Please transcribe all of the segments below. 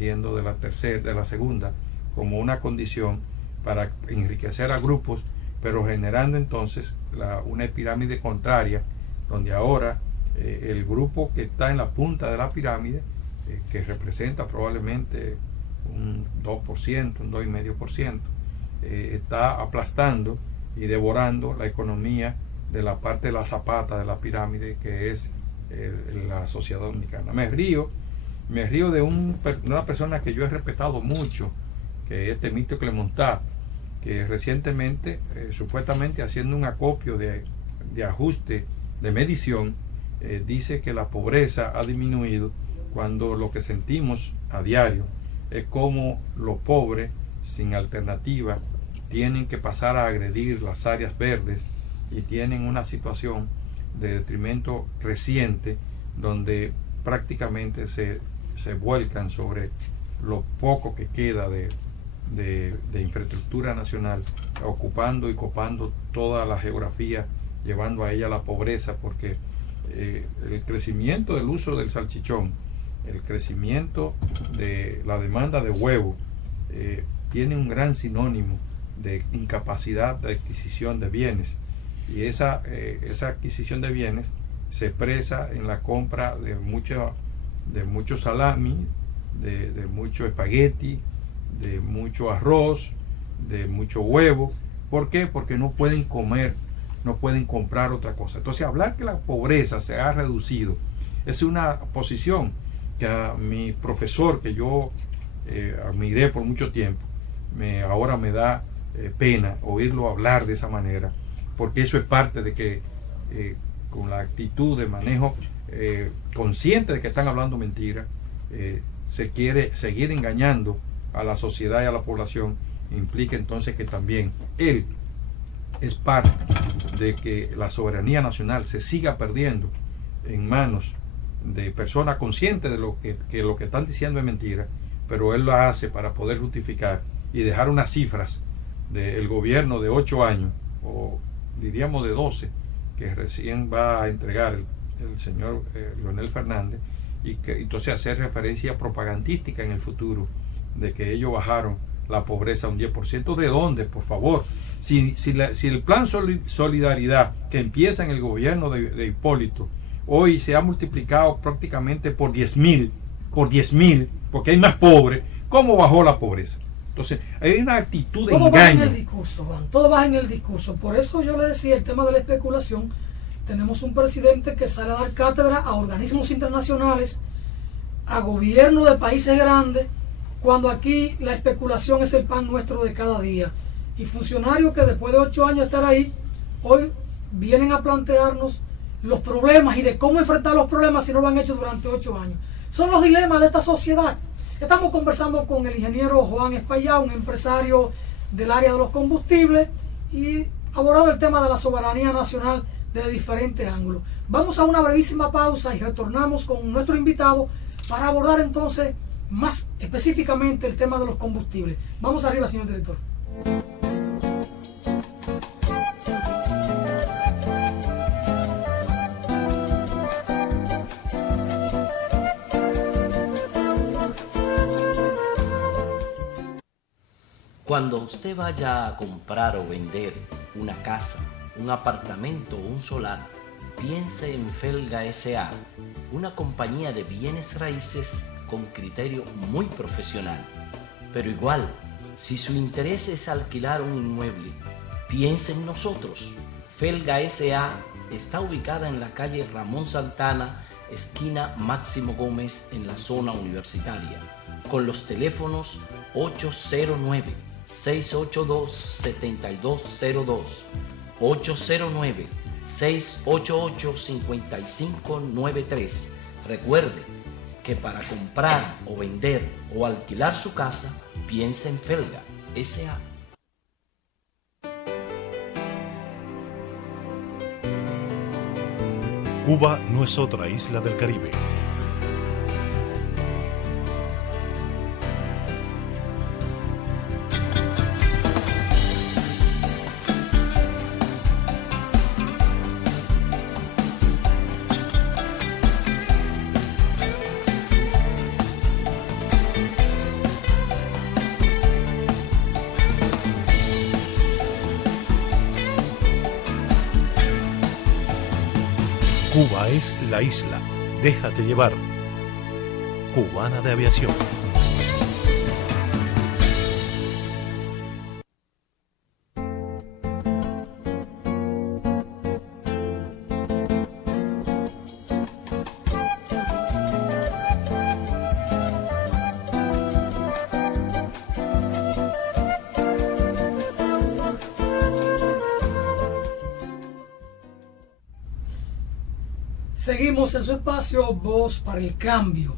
de la segunda, como una condición para enriquecer a grupos, pero generando entonces una pirámide contraria, donde ahora el grupo que está en la punta de la pirámide, que representa probablemente un 2%, un 2,5%, está aplastando y devorando la economía de la parte de la zapata de la pirámide, que es la sociedad dominicana. Me río de una persona que yo he respetado mucho, que es Temístocles Montá, que recientemente, supuestamente haciendo un acopio de ajuste de medición, dice que la pobreza ha disminuido, cuando lo que sentimos a diario es como los pobres sin alternativa tienen que pasar a agredir las áreas verdes y tienen una situación de detrimento creciente, donde prácticamente se vuelcan sobre lo poco que queda de infraestructura nacional, ocupando y copando toda la geografía, llevando a ella la pobreza, porque el crecimiento del uso del salchichón, el crecimiento de la demanda de huevo, tiene un gran sinónimo de incapacidad de adquisición de bienes, y esa adquisición de bienes se expresa en la compra de mucho salami, de mucho espagueti, de mucho arroz, de mucho huevo. ¿Por qué? Porque no pueden comer, no pueden comprar otra cosa. Entonces, hablar que la pobreza se ha reducido es una posición que a mi profesor, que yo admiré por mucho tiempo, ahora me da pena oírlo hablar de esa manera, porque eso es parte de que con la actitud de manejo consciente de que están hablando mentira, se quiere seguir engañando a la sociedad y a la población. Implica entonces que también él es parte de que la soberanía nacional se siga perdiendo en manos de personas conscientes de lo que están diciendo es mentira, pero él lo hace para poder justificar y dejar unas cifras del gobierno de 8 años, o diríamos de 12, que recién va a entregar el señor Leonel Fernández, y que entonces hacer referencia propagandística en el futuro de que ellos bajaron la pobreza a un 10%. ¿De dónde, por favor? Si el plan Solidaridad, que empieza en el gobierno de Hipólito, hoy se ha multiplicado prácticamente por 10,000, porque hay más pobres, ¿cómo bajó la pobreza? Entonces, hay una actitud de engaño. Todo baja en el discurso, Juan, todo baja en el discurso. Por eso yo le decía el tema de la especulación. Tenemos un presidente que sale a dar cátedra a organismos internacionales, a gobiernos de países grandes, cuando aquí la especulación es el pan nuestro de cada día. Y funcionarios que después de 8 años de estar ahí, hoy vienen a plantearnos los problemas y de cómo enfrentar los problemas si no lo han hecho durante 8 años. Son los dilemas de esta sociedad. Estamos conversando con el ingeniero Juan Espaillá, un empresario del área de los combustibles, y abordando el tema de la soberanía nacional de diferentes ángulos. Vamos a una brevísima pausa y retornamos con nuestro invitado para abordar entonces más específicamente el tema de los combustibles. Vamos arriba, señor director. Cuando usted vaya a comprar o vender una casa, un apartamento o un solar, piense en Felga S.A., una compañía de bienes raíces con criterio muy profesional. Pero igual, si su interés es alquilar un inmueble, piense en nosotros. Felga S.A. está ubicada en la calle Ramón Santana, esquina Máximo Gómez, en la zona universitaria, con los teléfonos 809-682-7202, 809-688-5593. Recuerde que para comprar o vender o alquilar su casa, piense en Felga S.A. Cuba no es otra isla del Caribe. Cuba es la isla. Déjate llevar. Cubana de Aviación. Seguimos en su espacio Voz para el Cambio,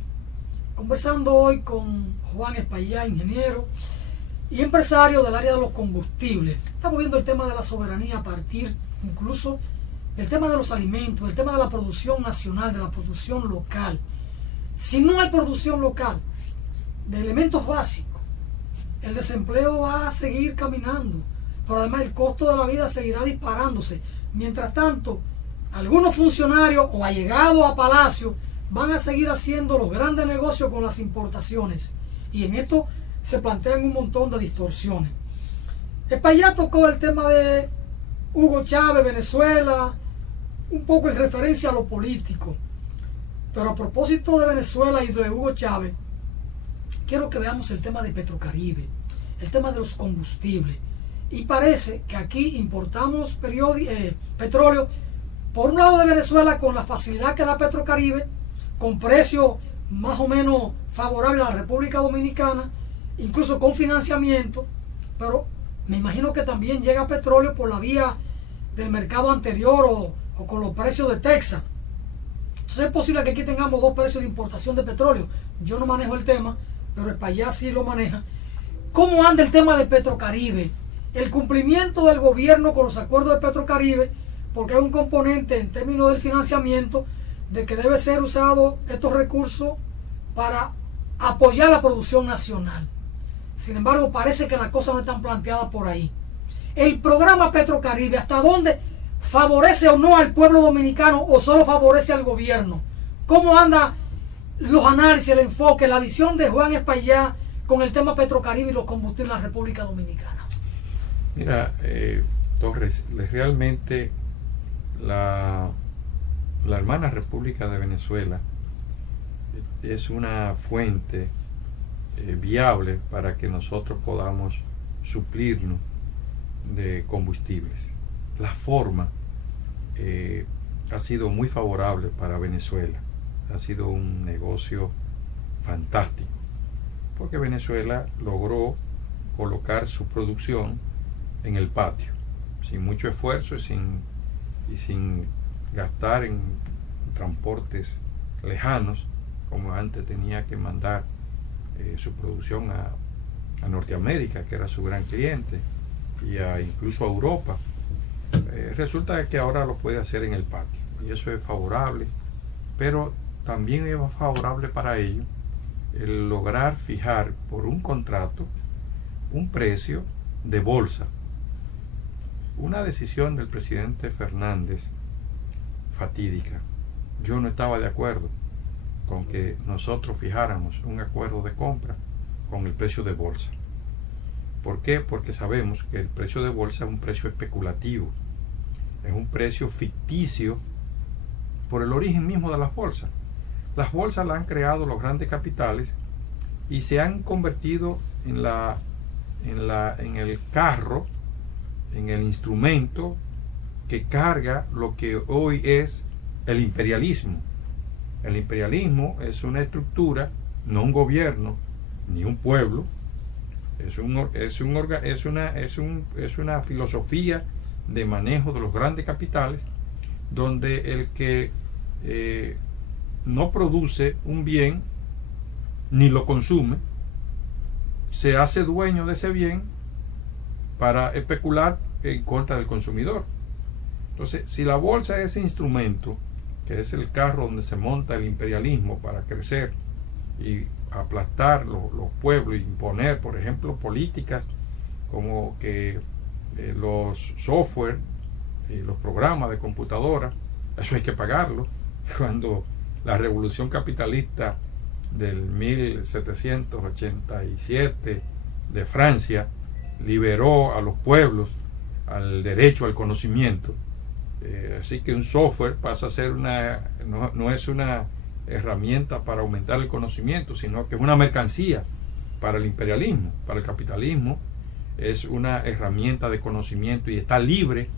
conversando hoy con Juan Espaillá, ingeniero y empresario del área de los combustibles. Estamos viendo el tema de la soberanía a partir incluso del tema de los alimentos, del tema de la producción nacional, de la producción local. Si no hay producción local de elementos básicos, el desempleo va a seguir caminando, pero además el costo de la vida seguirá disparándose. Mientras tanto, algunos funcionarios o allegados a Palacio van a seguir haciendo los grandes negocios con las importaciones, y en esto se plantean un montón de distorsiones. Espaillá tocó el tema de Hugo Chávez, Venezuela, un poco en referencia a lo político, pero a propósito de Venezuela y de Hugo Chávez, quiero que veamos el tema de Petrocaribe, el tema de los combustibles, y parece que aquí importamos petróleo por un lado de Venezuela, con la facilidad que da Petrocaribe, con precios más o menos favorables a la República Dominicana, incluso con financiamiento, pero me imagino que también llega petróleo por la vía del mercado anterior o con los precios de Texas. Entonces es posible que aquí tengamos dos precios de importación de petróleo. Yo no manejo el tema, pero Espaillá sí lo maneja. ¿Cómo anda el tema de Petrocaribe? El cumplimiento del gobierno con los acuerdos de Petrocaribe, porque hay un componente en términos del financiamiento de que debe ser usado estos recursos para apoyar la producción nacional. Sin embargo, parece que las cosas no están planteadas por ahí. El programa Petrocaribe, ¿hasta dónde favorece o no al pueblo dominicano o solo favorece al gobierno? ¿Cómo andan los análisis, el enfoque, la visión de Juan Espaillá con el tema Petrocaribe y los combustibles en la República Dominicana? Mira, Torres, realmente la hermana República de Venezuela es una fuente viable para que nosotros podamos suplirnos de combustibles. La forma ha sido muy favorable para Venezuela, ha sido un negocio fantástico, porque Venezuela logró colocar su producción en el patio, sin mucho esfuerzo y sin gastar en transportes lejanos, como antes tenía que mandar su producción a Norteamérica, que era su gran cliente, y incluso a Europa. Resulta que ahora lo puede hacer en el patio, y eso es favorable, pero también es favorable para ellos el lograr fijar por un contrato un precio de bolsa. Una decisión del presidente Fernández fatídica. Yo no estaba de acuerdo con que nosotros fijáramos un acuerdo de compra con el precio de bolsa. ¿Por qué? Porque sabemos que el precio de bolsa es un precio especulativo, es un precio ficticio por el origen mismo de las bolsas. Las bolsas las han creado los grandes capitales y se han convertido en el carro, en el instrumento que carga lo que hoy es el imperialismo. El imperialismo es una estructura, no un gobierno, ni un pueblo. Es una filosofía de manejo de los grandes capitales, donde el que no produce un bien ni lo consume se hace dueño de ese bien para especular en contra del consumidor. Entonces, si la bolsa es ese instrumento, que es el carro donde se monta el imperialismo para crecer y aplastar los pueblos, imponer, por ejemplo, políticas como que los software y los programas de computadora, eso hay que pagarlo. Cuando la revolución capitalista del 1787 de Francia liberó a los pueblos al derecho al conocimiento, Así que un software pasa a ser no es una herramienta para aumentar el conocimiento, sino que es una mercancía para el imperialismo, para el capitalismo. Es una herramienta de conocimiento y está libre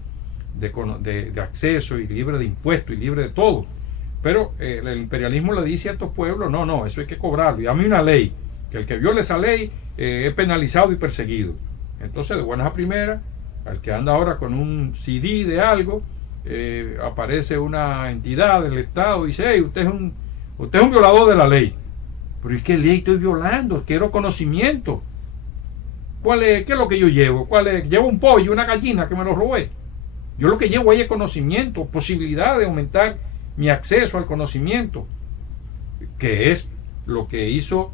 de acceso y libre de impuestos y libre de todo. Pero el imperialismo le dice a estos pueblos, no, eso hay que cobrarlo. Y a mí una ley, que el que viole esa ley es penalizado y perseguido. Entonces, de buenas a primeras, al que anda ahora con un CD de algo, aparece una entidad del Estado y dice, hey, usted es un violador de la ley. Pero ¿y qué ley estoy violando? Quiero conocimiento. ¿Qué es lo que yo llevo? Llevo un pollo, una gallina que me lo robé. Yo lo que llevo ahí es conocimiento, posibilidad de aumentar mi acceso al conocimiento, que es lo que hizo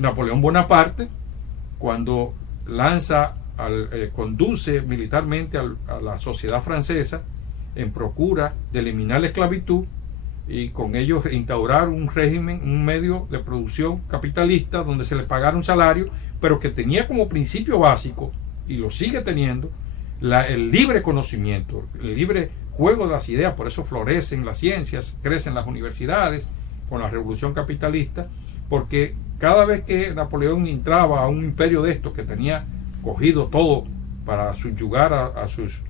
Napoleón Bonaparte cuando conduce militarmente a la sociedad francesa en procura de eliminar la esclavitud y con ello instaurar un régimen, un medio de producción capitalista donde se le pagara un salario, pero que tenía como principio básico, y lo sigue teniendo, el libre conocimiento, el libre juego de las ideas. Por eso florecen las ciencias, crecen las universidades con la revolución capitalista, porque cada vez que Napoleón entraba a un imperio de estos que tenía cogido todo para subyugar a sus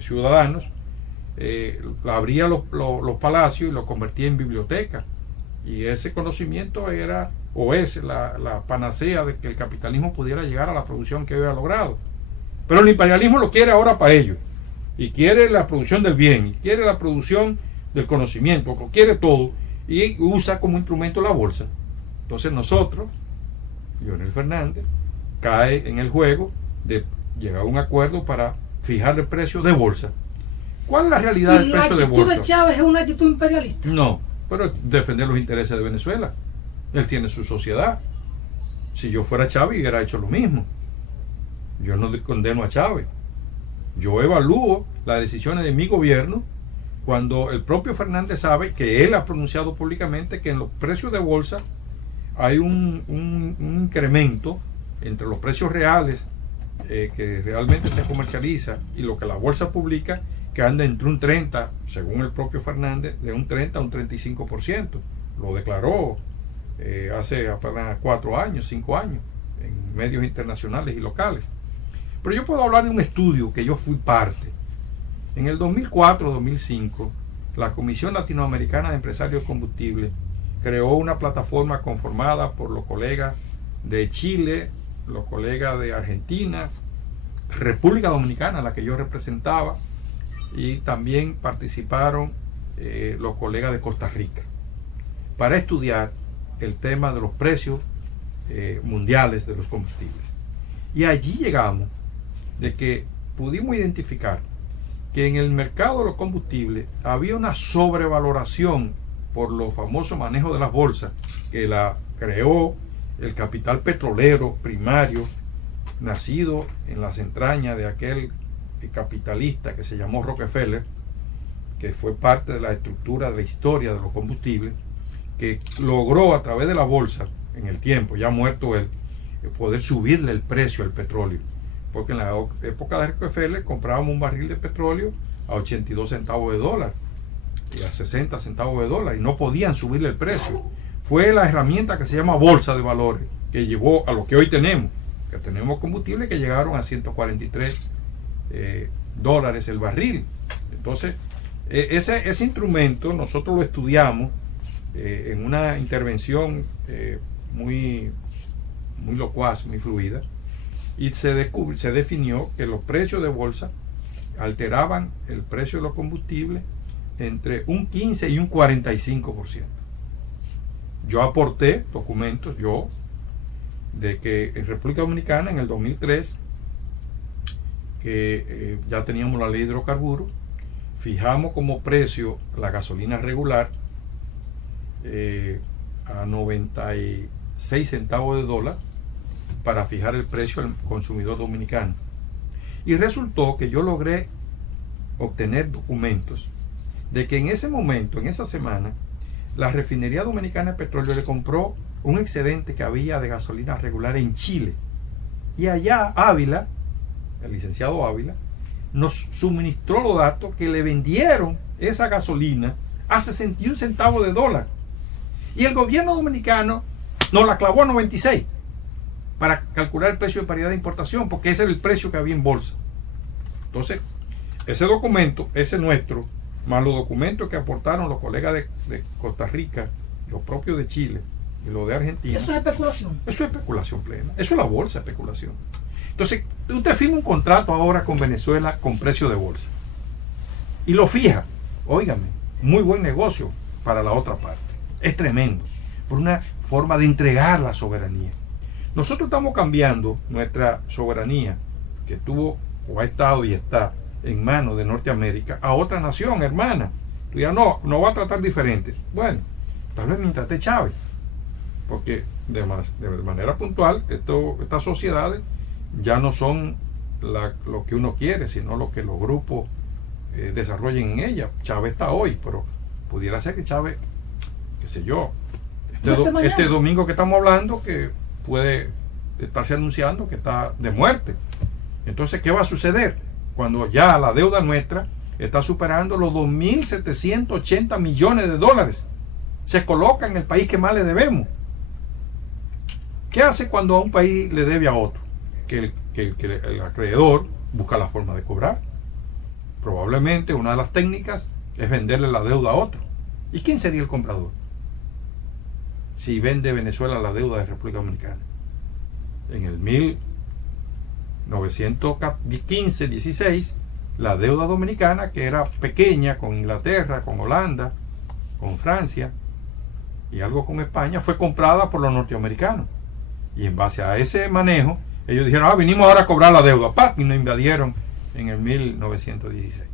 ciudadanos, abría los palacios y los convertía en biblioteca, y ese conocimiento era o es la panacea de que el capitalismo pudiera llegar a la producción que hoy ha logrado. Pero el imperialismo lo quiere ahora para ellos, y quiere la producción del bien, y quiere la producción del conocimiento, lo quiere todo, y usa como instrumento la bolsa. Entonces nosotros, Leonel Fernández, cae en el juego de llegar a un acuerdo para fijar el precio de bolsa. ¿Cuál es la realidad del precio de bolsa? ¿La actitud de Chávez es una actitud imperialista? No, pero es defender los intereses de Venezuela. Él tiene su sociedad. Si yo fuera Chávez, hubiera hecho lo mismo. Yo no condeno a Chávez. Yo evalúo las decisiones de mi gobierno cuando el propio Fernández sabe que él ha pronunciado públicamente que en los precios de bolsa hay un incremento entre los precios reales que realmente se comercializa y lo que la bolsa publica, que anda entre un 30, según el propio Fernández, de un 30 a un 35%. Lo declaró hace apenas 4 años, 5 años, en medios internacionales y locales. Pero yo puedo hablar de un estudio que yo fui parte. En el 2004-2005, la Comisión Latinoamericana de Empresarios de Combustible creó una plataforma conformada por los colegas de Chile, los colegas de Argentina, República Dominicana, la que yo representaba, y también participaron los colegas de Costa Rica, para estudiar el tema de los precios mundiales de los combustibles. Y allí llegamos de que pudimos identificar que en el mercado de los combustibles había una sobrevaloración por los famosos manejos de las bolsas, que la creó el capital petrolero primario, nacido en las entrañas de aquel capitalista que se llamó Rockefeller, que fue parte de la estructura de la historia de los combustibles, que logró a través de la bolsa, en el tiempo, ya muerto él, poder subirle el precio al petróleo. Porque en la época de Rockefeller comprábamos un barril de petróleo a 82 centavos de dólar y a 60 centavos de dólar, y no podían subirle el precio. Fue la herramienta que se llama bolsa de valores que llevó a lo que hoy tenemos, que tenemos combustibles que llegaron a 143 dólares el barril. Entonces, ese instrumento nosotros lo estudiamos en una intervención muy locuaz, muy fluida, y se definió que los precios de bolsa alteraban el precio de los combustibles entre un 15 y un 45%. Yo aporté documentos, de que en República Dominicana en el 2003, que ya teníamos la ley de hidrocarburos, fijamos como precio la gasolina regular a 96 centavos de dólar para fijar el precio al consumidor dominicano. Y resultó que yo logré obtener documentos de que en ese momento, en esa semana, la refinería dominicana de petróleo le compró un excedente que había de gasolina regular en Chile. Y allá Ávila, el licenciado Ávila, nos suministró los datos que le vendieron esa gasolina a 61 centavos de dólar. Y el gobierno dominicano nos la clavó a 96 para calcular el precio de paridad de importación, porque ese era el precio que había en bolsa. Entonces, ese documento, ese nuestro, más los documentos que aportaron los colegas de Costa Rica, los propios de Chile y los de Argentina. Eso es especulación. Eso es especulación plena. Eso es la bolsa, especulación. Entonces, usted firma un contrato ahora con Venezuela con precio de bolsa y lo fija. Óigame, muy buen negocio para la otra parte. Es tremendo, por una forma de entregar la soberanía. Nosotros estamos cambiando nuestra soberanía, que tuvo o ha estado y está en manos de Norteamérica, a otra nación hermana. Tú dirás, no va a tratar diferente. Bueno, tal vez mientras esté Chávez, porque de manera puntual estas sociedades ya no son lo que uno quiere, sino lo que los grupos desarrollen en ella. Chávez está hoy, pero pudiera ser que Chávez, qué sé yo, este domingo que estamos hablando, que puede estarse anunciando que está de muerte. Entonces, ¿qué va a suceder? Cuando ya la deuda nuestra está superando los 2.780 millones de dólares. Se coloca en el país que más le debemos. ¿Qué hace cuando a un país le debe a otro? Que el acreedor busca la forma de cobrar. Probablemente una de las técnicas es venderle la deuda a otro. ¿Y quién sería el comprador? Si vende Venezuela la deuda de República Dominicana. En el 1915-16, la deuda dominicana, que era pequeña con Inglaterra, con Holanda, con Francia y algo con España, fue comprada por los norteamericanos. Y en base a ese manejo, ellos dijeron, vinimos ahora a cobrar la deuda. ¡Pap! Y nos invadieron en el 1916.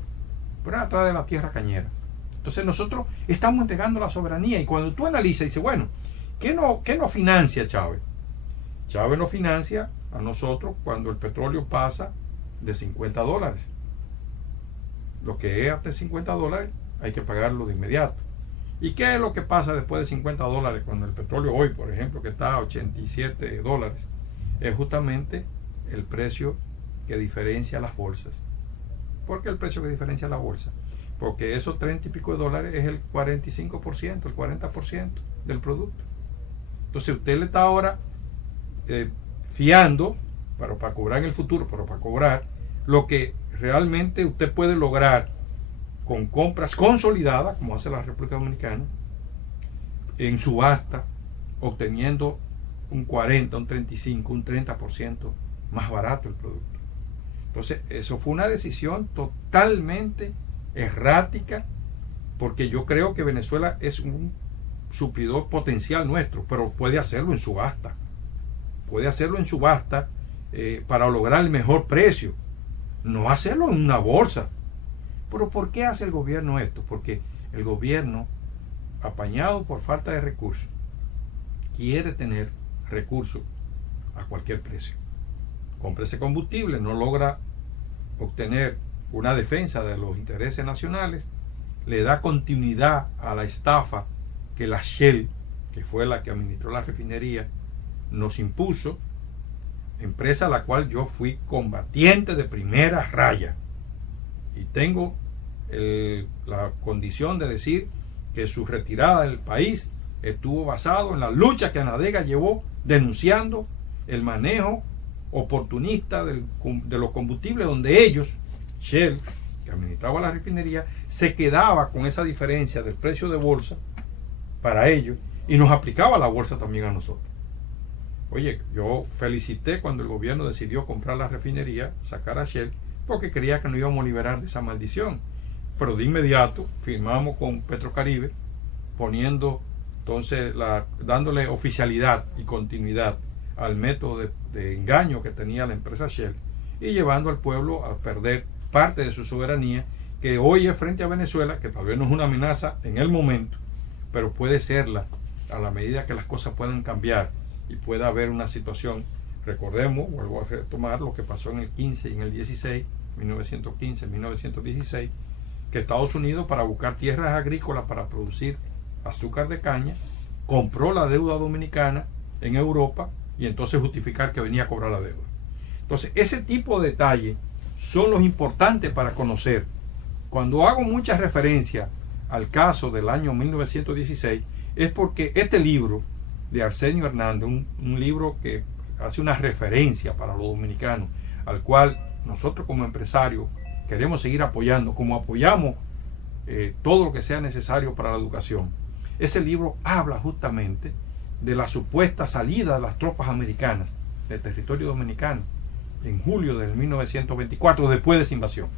Pero atrás de la tierra cañera. Entonces nosotros estamos entregando la soberanía. Y cuando tú analizas, dices, bueno, ¿qué nos financia Chávez? Chávez nos financia a nosotros cuando el petróleo pasa de $50. Lo que es hasta $50 hay que pagarlo de inmediato. ¿Y qué es lo que pasa después de $50 cuando el petróleo hoy, por ejemplo, que está a $87? Es justamente el precio que diferencia las bolsas. ¿Por qué el precio que diferencia la bolsa? Porque esos 30 y pico de dólares es el 45%, el 40% del producto. Entonces usted le está ahora fiando para cobrar en el futuro, pero para cobrar lo que realmente usted puede lograr con compras consolidadas, como hace la República Dominicana, en subasta, obteniendo un 40, un 35, un 30% más barato el producto. Entonces, eso fue una decisión totalmente errática, porque yo creo que Venezuela es un suplidor potencial nuestro, pero puede hacerlo en subasta. Puede hacerlo en subasta para lograr el mejor precio. No hacerlo en una bolsa. Pero ¿por qué hace el gobierno esto? Porque el gobierno, apañado por falta de recursos, quiere tener recursos a cualquier precio. Compra ese combustible, no logra obtener una defensa de los intereses nacionales, le da continuidad a la estafa que la Shell, que fue la que administró la refinería, nos impuso, empresa a la cual yo fui combatiente de primera raya. Y tengo la condición de decir que su retirada del país estuvo basado en la lucha que Anadega llevó denunciando el manejo oportunista de los combustibles, donde ellos, Shell, que administraba la refinería, se quedaba con esa diferencia del precio de bolsa para ellos y nos aplicaba la bolsa también a nosotros. Oye, yo felicité cuando el gobierno decidió comprar la refinería, sacar a Shell, porque creía que nos íbamos a liberar de esa maldición. Pero de inmediato firmamos con Petrocaribe, poniendo entonces dándole oficialidad y continuidad al método de engaño que tenía la empresa Shell y llevando al pueblo a perder parte de su soberanía, que hoy es frente a Venezuela, que tal vez no es una amenaza en el momento, pero puede serla a la medida que las cosas puedan cambiar y pueda haber una situación. Recordemos, vuelvo a retomar lo que pasó en el 15 y en el 16, 1915, 1916, que Estados Unidos, para buscar tierras agrícolas para producir azúcar de caña, compró la deuda dominicana en Europa y entonces justificar que venía a cobrar la deuda. Entonces, ese tipo de detalles son los importantes para conocer. Cuando hago mucha referencia al caso del año 1916, es porque este libro de Arsenio Hernández, un libro que hace una referencia para los dominicanos, al cual nosotros como empresarios queremos seguir apoyando, como apoyamos todo lo que sea necesario para la educación. Ese libro habla justamente de la supuesta salida de las tropas americanas del territorio dominicano en julio del 1924, después de esa invasión.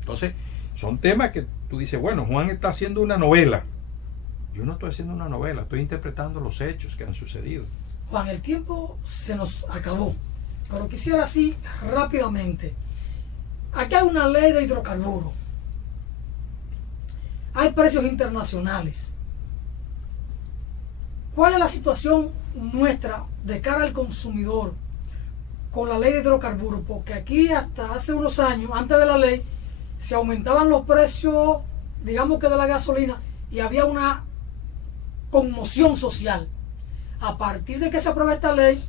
Entonces, son temas que tú dices, bueno, Juan está haciendo una novela. Yo no estoy haciendo una novela, estoy interpretando los hechos que han sucedido. Juan, el tiempo se nos acabó, pero quisiera así rápidamente. Aquí hay una ley de hidrocarburos. Hay precios internacionales. ¿Cuál es la situación nuestra de cara al consumidor con la ley de hidrocarburos? Porque aquí hasta hace unos años, antes de la ley, se aumentaban los precios, digamos que de la gasolina, y había una conmoción social. A partir de que se aprueba esta ley,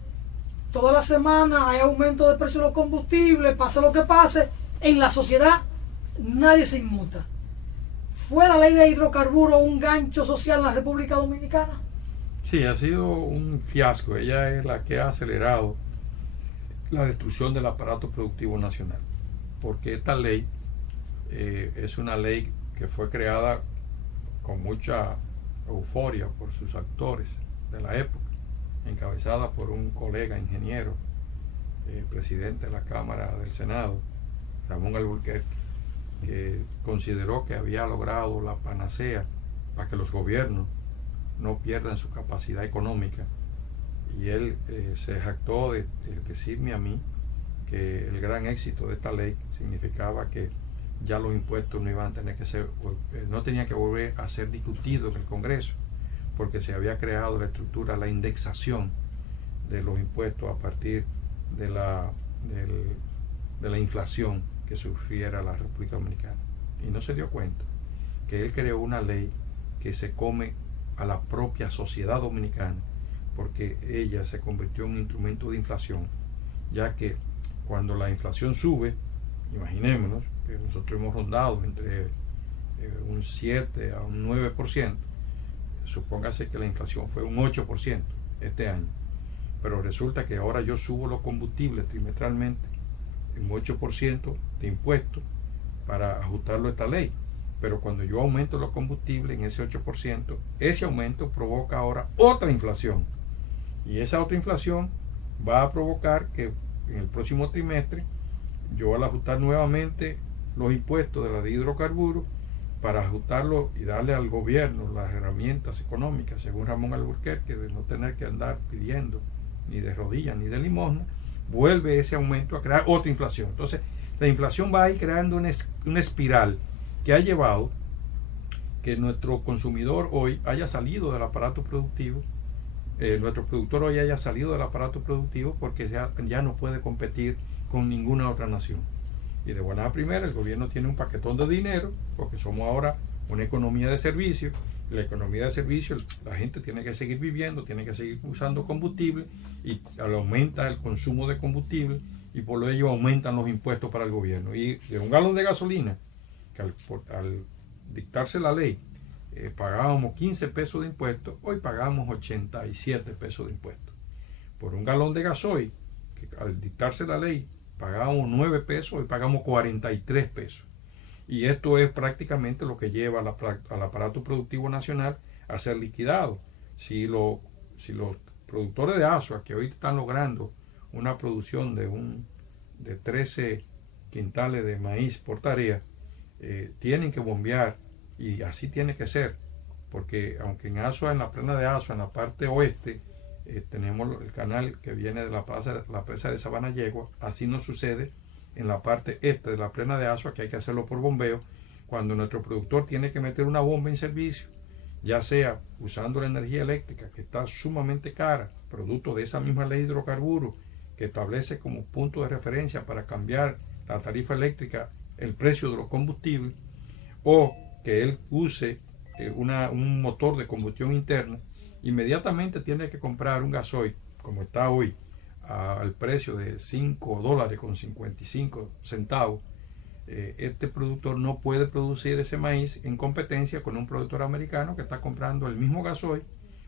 toda la semana hay aumento de precios de los combustibles, pase lo que pase, en la sociedad nadie se inmuta. ¿Fue la ley de hidrocarburos un gancho social en la República Dominicana? Sí, ha sido un fiasco. Ella es la que ha acelerado la destrucción del aparato productivo nacional, porque esta ley es una ley que fue creada con mucha euforia por sus actores de la época, encabezada por un colega ingeniero, presidente de la Cámara del Senado, Ramón Alburquerque, que consideró que había logrado la panacea para que los gobiernos no pierdan su capacidad económica, y él se jactó de decirme a mí que el gran éxito de esta ley significaba que ya los impuestos no iban a tener que ser, no tenían que volver a ser discutidos en el Congreso, porque se había creado la estructura, la indexación de los impuestos a partir de la inflación que sufriera la República Dominicana. Y no se dio cuenta que él creó una ley que se come a la propia sociedad dominicana, porque ella se convirtió en un instrumento de inflación, ya que cuando la inflación sube, imaginémonos que nosotros hemos rondado entre un 7 a un 9%, supóngase que la inflación fue un 8% este año, pero resulta que ahora yo subo los combustibles trimestralmente en 8% de impuestos para ajustarlo a esta ley, pero cuando yo aumento los combustibles en ese 8%, ese aumento provoca ahora otra inflación, y esa otra inflación va a provocar que en el próximo trimestre yo, al ajustar nuevamente los impuestos de la ley de hidrocarburos, para ajustarlo y darle al gobierno las herramientas económicas, según Ramón Alburquerque, de no tener que andar pidiendo ni de rodillas ni de limosna, vuelve ese aumento a crear otra inflación. Entonces, la inflación va a ir creando una espiral que ha llevado que nuestro consumidor hoy haya salido del aparato productivo, nuestro productor hoy haya salido del aparato productivo, porque ya no puede competir con ninguna otra nación. Y de buena primera, el gobierno tiene un paquetón de dinero, porque somos ahora una economía de servicio. La economía de servicio, la gente tiene que seguir viviendo, tiene que seguir usando combustible, y aumenta el consumo de combustible, y por lo ello aumentan los impuestos para el gobierno. Y de un galón de gasolina, que al dictarse la ley pagábamos 15 pesos de impuestos, hoy pagamos 87 pesos de impuestos. Por un galón de gasoil, que al dictarse la ley pagábamos 9 pesos, hoy pagamos 43 pesos. Y esto es prácticamente lo que lleva al aparato productivo nacional a ser liquidado. Si los productores de azúcar, que hoy están logrando una producción de 13 quintales de maíz por tarea, tienen que bombear, y así tiene que ser, porque aunque en Azua, en la plena de Azua, en la parte oeste, tenemos el canal que viene de la presa de Sabana Yegua, así no sucede en la parte este de la plena de Azua, que hay que hacerlo por bombeo, cuando nuestro productor tiene que meter una bomba en servicio, ya sea usando la energía eléctrica, que está sumamente cara, producto de esa misma ley de hidrocarburos, que establece como punto de referencia para cambiar la tarifa eléctrica el precio de los combustibles, o que él use un motor de combustión interna, inmediatamente tiene que comprar un gasoil, como está hoy, al precio de $5.55, este productor no puede producir ese maíz en competencia con un productor americano que está comprando el mismo gasoil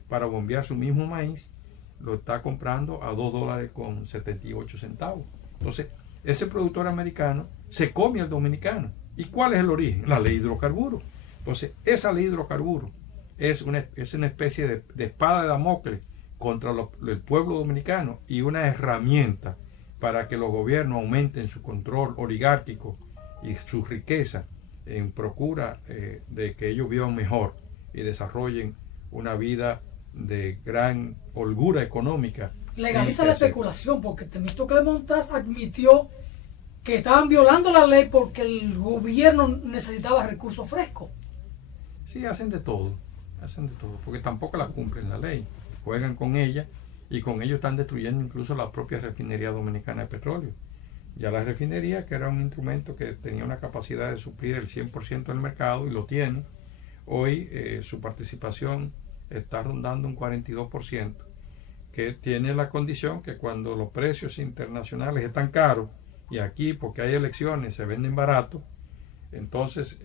para bombear su mismo maíz, lo está comprando a $2.78. Entonces, ese productor americano se come al dominicano. ¿Y cuál es el origen? La ley de hidrocarburos. Entonces, esa ley de hidrocarburos es una especie de espada de Damocles contra el pueblo dominicano y una herramienta para que los gobiernos aumenten su control oligárquico y su riqueza en procura de que ellos vivan mejor y desarrollen una vida de gran holgura económica. Legaliza la especulación, porque Temístocle Montaz admitió que estaban violando la ley porque el gobierno necesitaba recursos frescos. Sí, hacen de todo, porque tampoco la cumplen la ley, juegan con ella y con ello están destruyendo incluso la propia refinería dominicana de petróleo. Ya la refinería, que era un instrumento que tenía una capacidad de suplir el 100% del mercado, y lo tiene, hoy su participación está rondando un 42%, que tiene la condición que cuando los precios internacionales están caros, y aquí porque hay elecciones se venden baratos, entonces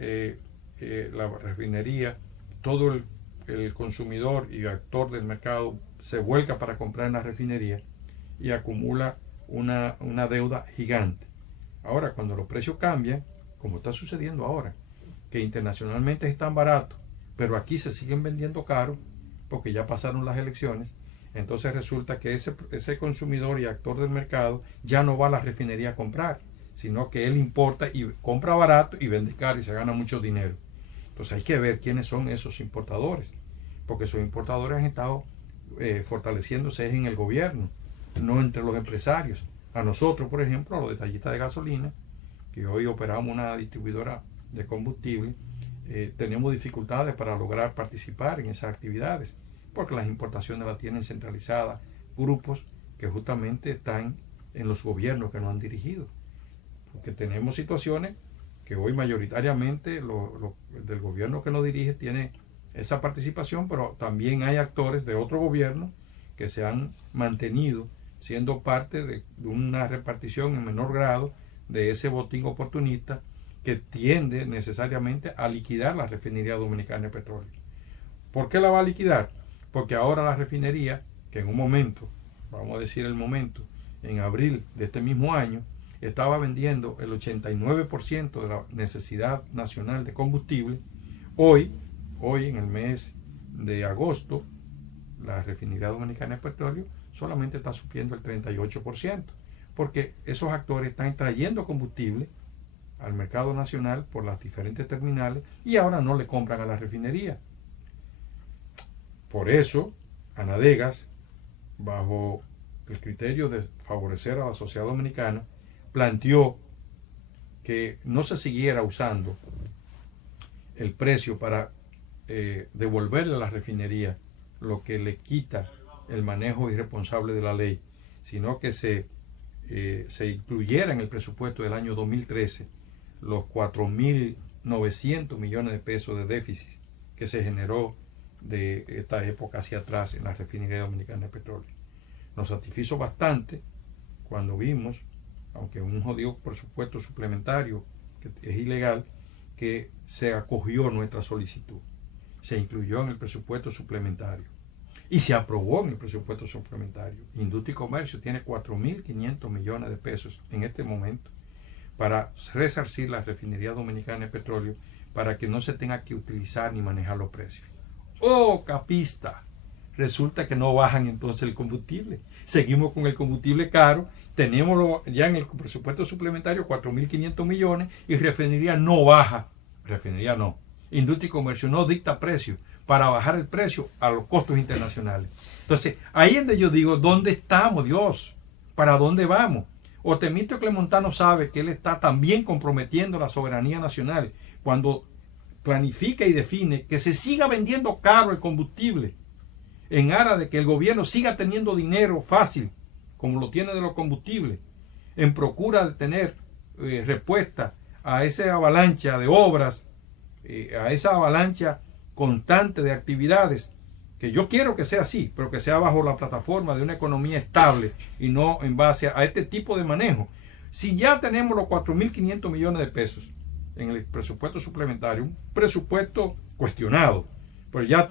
la refinería, todo el consumidor y actor del mercado se vuelca para comprar en la refinería y acumula una deuda gigante. Ahora, cuando los precios cambian, como está sucediendo ahora, que internacionalmente están baratos, pero aquí se siguen vendiendo caros porque ya pasaron las elecciones, entonces resulta que ese consumidor y actor del mercado ya no va a la refinería a comprar, sino que él importa y compra barato y vende caro y se gana mucho dinero. Entonces hay que ver quiénes son esos importadores, porque esos importadores han estado fortaleciéndose en el gobierno, no entre los empresarios. A nosotros, por ejemplo, a los detallistas de gasolina, que hoy operamos una distribuidora de combustible, tenemos dificultades para lograr participar en esas actividades, porque las importaciones las tienen centralizadas grupos que justamente están en los gobiernos que nos han dirigido. Porque tenemos situaciones que hoy mayoritariamente del gobierno que nos dirige tiene esa participación, pero también hay actores de otro gobierno que se han mantenido siendo parte de una repartición en menor grado de ese botín oportunista que tiende necesariamente a liquidar la refinería dominicana de petróleo. ¿Por qué la va a liquidar? Porque ahora la refinería, que en un momento, vamos a decir el momento, en abril de este mismo año, estaba vendiendo el 89% de la necesidad nacional de combustible, hoy en el mes de agosto, la refinería dominicana de petróleo solamente está supliendo el 38%, porque esos actores están trayendo combustible al mercado nacional por las diferentes terminales y ahora no le compran a la refinería. Por eso, Anadegas, bajo el criterio de favorecer a la sociedad dominicana, planteó que no se siguiera usando el precio para devolverle a la refinería lo que le quita el manejo irresponsable de la ley, sino que se incluyera en el presupuesto del año 2013 los 4.900 millones de pesos de déficit que se generó de esta época hacia atrás en la refinería dominicana de petróleo. Nos satisfizo bastante cuando vimos, aunque un jodido presupuesto suplementario que es ilegal, que se acogió nuestra solicitud, se incluyó en el presupuesto suplementario y se aprobó en el presupuesto suplementario. Industria y Comercio tiene 4.500 millones de pesos en este momento para resarcir la refinería dominicana de petróleo para que no se tenga que utilizar ni manejar los precios. ¡Oh, capista! Resulta que no bajan entonces el combustible. Seguimos con el combustible caro, tenemos ya en el presupuesto suplementario 4.500 millones y refinería no baja. Refinería no. Industria y Comercio no dicta precio para bajar el precio a los costos internacionales. Entonces, ahí es donde yo digo, ¿dónde estamos, Dios? ¿Para dónde vamos? O Temístocle Montaz sabe que él está también comprometiendo la soberanía nacional cuando planifica y define que se siga vendiendo caro el combustible en aras de que el gobierno siga teniendo dinero fácil, como lo tiene de los combustibles, en procura de tener respuesta a esa avalancha de obras, a esa avalancha constante de actividades que yo quiero que sea así, pero que sea bajo la plataforma de una economía estable y no en base a este tipo de manejo. Si ya tenemos los 4.500 millones de pesos en el presupuesto suplementario, un presupuesto cuestionado, pero ya